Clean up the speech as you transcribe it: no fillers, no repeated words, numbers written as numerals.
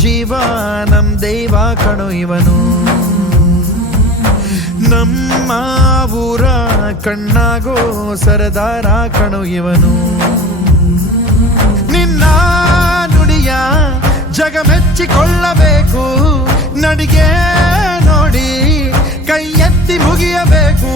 ಜೀವಾನಂ ದೈವ ಕಣೋ ಇವನು, ನಮ್ಮ ಊರ ಕಣ್ಣಾಗೋ ಸರದಾರ ಕಣೋ ಇವನು. ನಿನ್ನ ನುಡಿಯ ಜಗ ಮೆಚ್ಚಿಕೊಳ್ಳಬೇಕು, ನಡಿಗೆ ನೋಡಿ ಕೈ ಎತ್ತಿ ಮುಗಿಯಬೇಕು.